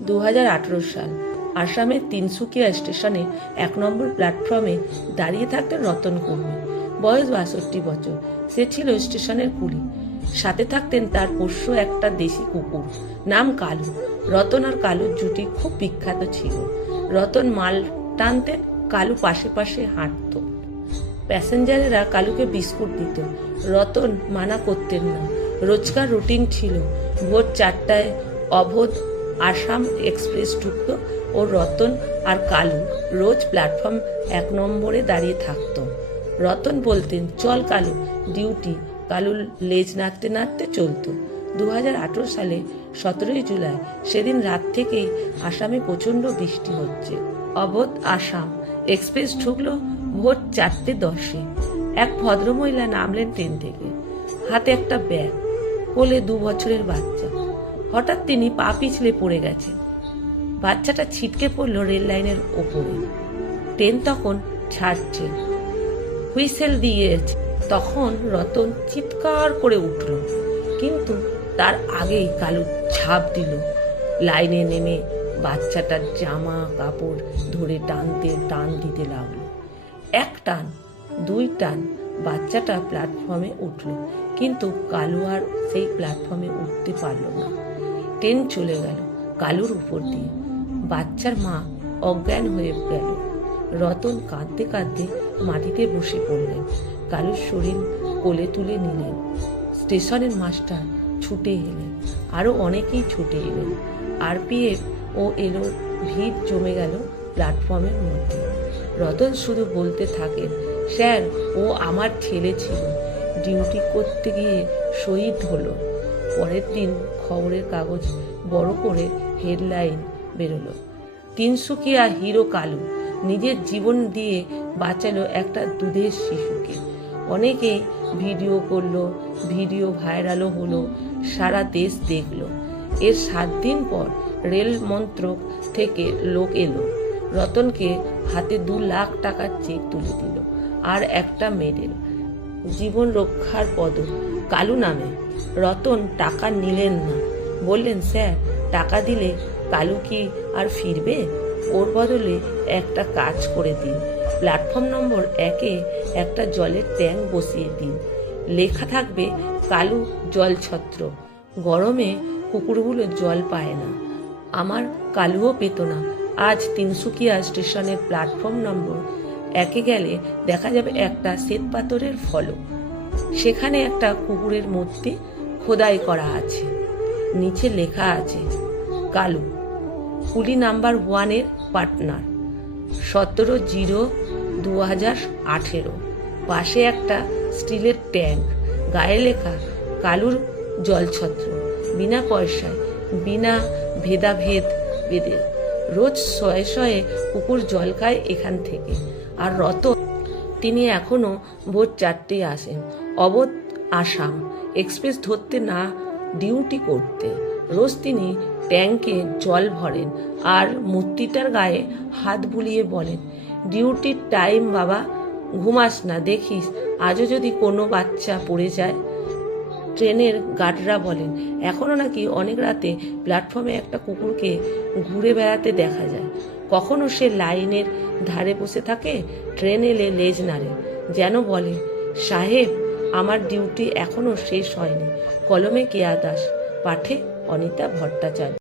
2018 সাল। আসামের তিনসুকিয়া স্টেশনে 1 নম্বর প্ল্যাটফর্মে দাঁড়িয়ে থাকতেন রতন কর্মী। বয়স 62 বছর। সে ছিল স্টেশনের কুলি। সাথে থাকতেন তার পোষ্য একটা দেশি কুকুর, নাম কালু। রতন আর কালুর জুটি খুব বিখ্যাত ছিল। রতন মাল টানতেন, কালু পাশে পাশে হাঁটত। প্যাসেঞ্জারেরা কালুকে বিস্কুট দিত, রতন মানা করতেন না। রোজকার রুটিন ছিল ভোর 4টায় অবোধ আসাম এক্সপ্রেস ঢুকত ও রতন আর কালু রোজ প্ল্যাটফর্ম 1 নম্বরে দাঁড়িয়ে থাকত। রতন বলতেন, চল কালু, ডিউটি। কালু লেজ নাড়তে নাড়তে চলত। 2018 সালে 17 জুলাই, সেদিন রাত থেকেই আসামে প্রচণ্ড বৃষ্টি হচ্ছে। অবোধ আসাম এক্সপ্রেস ঢুকলো ভোর 4:10। এক ভদ্রমহিলা নামলেন ট্রেন থেকে, হাতে একটা ব্যাগ, কোলে 2 বছরের বাচ্চা। হঠাৎ তিনি পা পিছলে পড়ে গেছেন। বাচ্চাটা ছিটকে পড়লো রেল লাইনের ওপরে। ট্রেন তখন ছাড়ছে, হুইসেল দিয়েছে। তখন রতন চিৎকার করে উঠল, কিন্তু তার আগেই কালু ঝাঁপ দিল। লাইনে নেমে বাচ্চাটার জামা কাপড় ধরে টান দিতে লাগলো। 1 টান, 2 টান, বাচ্চাটা প্ল্যাটফর্মে উঠল, কিন্তু কালু আর সেই প্ল্যাটফর্মে উঠতে পারল না। ট্রেন চলে গেল কালুর উপর দিয়ে। বাচ্চার মা অজ্ঞান হয়ে গেল। রতন কাঁদতে কাঁদতে মাটিতে বসে পড়লেন। কালুর শরীর কোলে তুলে নিলেন। স্টেশনের মাস্টার ছুটে এলেন, আরো অনেকেই ছুটে এলেন। আরপিএফ ও এলো, ভিড় জমে গেল প্ল্যাটফর্মের মধ্যে। রতন শুধু বলতে থাকেন, স্যার, ও আমার ছেলে ছিল, ডিউটি করতে গিয়ে শহীদ হলো। পরের দিন খবরের কাগজ বড় করে হেডলাইন বেরোলো, তিনসুকিয়া হিরো কালু নিজের জীবন দিয়ে বাঁচালো একটা দুধের শিশুকে। অনেকেই ভিডিও করলো, ভিডিও ভাইরালও হলো, সারা দেশ দেখলো। এর 7 দিন পর রেল মন্ত্রক থেকে লোক এলো, রতনকে হাতে 2 লাখ টাকার চেক তুলে দিল আর একটা মেডেল, জীবন রক্ষার পদক কালু নামে। রতন টাকা নিলেন না, বললেন, স্যার, টাকা দিলে কালু কি আর ফিরবে? ওর বদলে একটা কাজ করে দিন, প্ল্যাটফর্ম নম্বর 1-এ একটা জলের ট্যাঙ্ক বসিয়ে দিন। লেখা থাকবে, কালু জলছত্র, গরমে কুকুরগুলো জল পায় না। আমার কালুও পেত না। আজ তিনসুকিয়া স্টেশনের প্ল্যাটফর্ম নম্বর 1-এ গেলে দেখা যাবে একটা শ্বেতপাথরের ফলক। সেখানে একটা কুকুরের মূর্তি খোদাই করা আছে। নিচে লেখা আছে, কালু, কুলি নাম্বার 1-এর পার্টনার, 17/0/2018। পাশে একটা স্টিলের ট্যাঙ্ক, গায়ে লেখা, কালুর জলছত্র, বিনা পয়সায়, বিনা ভেদাভেদ বেদে রোজ 100 কুকুর জল খায় এখান থেকে। আর রতন, তিনি এখনো ভোর 4টায় আসেন অবোধ আসাম এক্সপ্রেস ধরতে না, ডিউটি করতে। রোজ তিনি ট্যাঙ্কে জল ভরেন আর মূর্তিটার গায়ে হাত বুলিয়ে বলেন, ডিউটির টাইম বাবা, ঘুমাস না, দেখিস আজও যদি কোনো বাচ্চা পড়ে যায়। ট্রেনের গার্ডরা বলেন, এখনো নাকি অনেক রাতে প্ল্যাটফর্মে একটা কুকুরকে ঘুরে বেড়াতে দেখা যায়। কখনো সে লাইনের ধারে বসে থাকে, ট্রেন এলে লেজ নাড়ে, যেন বলে, সাহেব, আমার ডিউটি এখনো শেষ হয়নি। কলমে কেয়া দাস, পাঠে অনিতা ভট্টাচার্য।